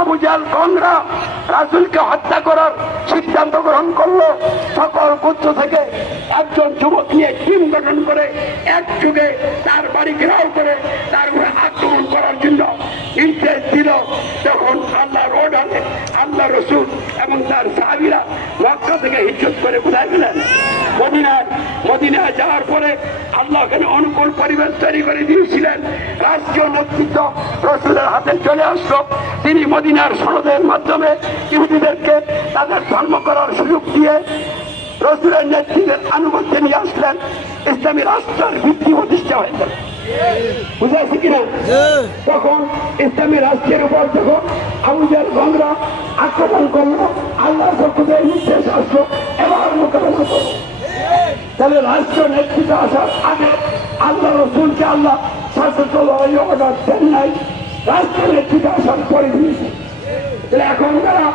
Abu Jahl গণরা রাসূলকে হত্যা করার সিদ্ধান্ত গ্রহণ করলো। সকল গোত্র থেকে একজন যুবক নিয়ে টিম গঠন করে একযোগে তার বাড়ি ঘেরাও করে তার উপরে আক্রমণ করার জন্য নির্দেশ দিল। তখন আল্লাহর অর্ডারে আল্লাহ রসুল এবং তার সাহাবীরা মক্কা থেকে হিজরত করে কোথায় গেলেন? মদিনায় যাওয়ার পরে আল্লাহ এখানে অনুকূল পরিবেশ তৈরি করে দিয়েছিলেন। রাষ্ট্রীয় নেতৃত্ব রসুলের হাতে চলে আসলো। তিনি মদিনার সনদের মাধ্যমে ইহুদিদেরকে তাদের ধর্ম করার সুযোগ দিয়ে রসুলের নেতৃত্বের আনুগত্যে নিয়ে আসলেন। ইসলামী রাষ্ট্রের ভিত্তি প্রতিষ্ঠা হয়ে গেল। বুঝাচ্ছি কিনা? তখন ইসলামী রাষ্ট্রের উপর যখন আবু জাহল গণরা আক্রমণ করলো, আল্লাহ সকলের নির্দেশ আসলো এবার মোকাবেলা করো। তাহলে রাষ্ট্র নেতৃত্ব আসার আগে আল্লাহ রসুলকে আল্লাহ শাসক অর্ডার দেন নাই, রাষ্ট্র নেতৃত্ব আসার পরে দিয়েছে। তাহলে এখন তারা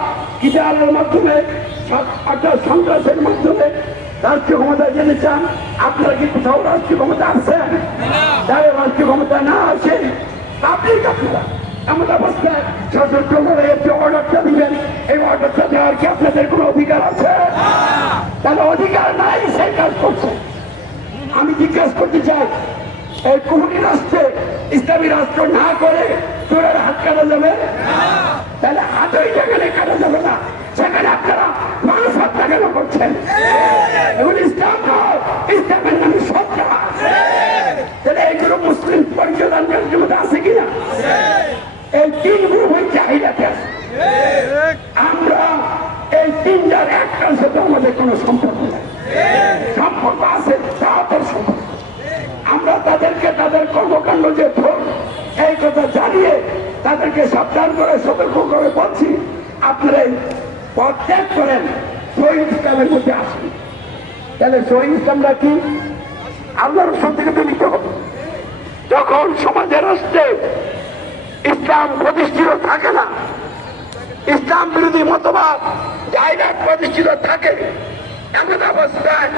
কিতাবের মাধ্যমে অর্থাৎ সন্ত্রাসের মাধ্যমে রাষ্ট্রীয় ক্ষমতা যেতে চান। আপনারা কি কোথাও রাষ্ট্রীয় ক্ষমতা আছেন? যারা রাষ্ট্রীয় ক্ষমতা না আসে পাবলিক আপনারা এমন অবস্থায় সশস্ত্র করে যে অর্ডারটা দিবেন, এই অর্ডারটা দেওয়ার কি আপনাদের কোনো অধিকার আছে? তাহলে অধিকার নাই, সেই কাজ করছে। আমি জিজ্ঞাসা করতে চাই, এই কুহুরি রাষ্ট্রে ইসলামী রাষ্ট্র না করে চোরের হাত কাটা যাবে? তাহলে হাতই যেখানে কাটা যাবে না সেখানে আপনারা মানুষ হত্যা কেন করছেন? এগুলো ইসলাম নয়, ইসলামের নামে সন্ত্রাস। তাহলে এইগুলো মুসলিম পরিচালন মধ্যে আছে কিনা? এই তিন গ্রুপই চাহিদাতে আছে। আমরা এই তিনটার একটার সাথে আমাদের কোনো সম্পর্ক নেই। সম্পর্ক আছে তাদের সম্পর্ক। আমরা তাদেরকে তাদের কর্মকাণ্ড যে ভুল এই কথা জানিয়ে তাদেরকে সাবধান করে সতর্ক করে বলছি, আপনারা পথ ত্যাগ করেন, শহীদ ইসলামের মধ্যে আসেন। তাহলে শহীদ ইসলামরা কি? আল্লাহ রসুল থেকে তো নিতে হবে। যখন সমাজের রাষ্ট্রে ইসলাম প্রতিষ্ঠিত থাকে না, ইসলাম বিরোধী মতবাদ জায়গা প্রতিষ্ঠিত থাকে, এমন অবস্থায়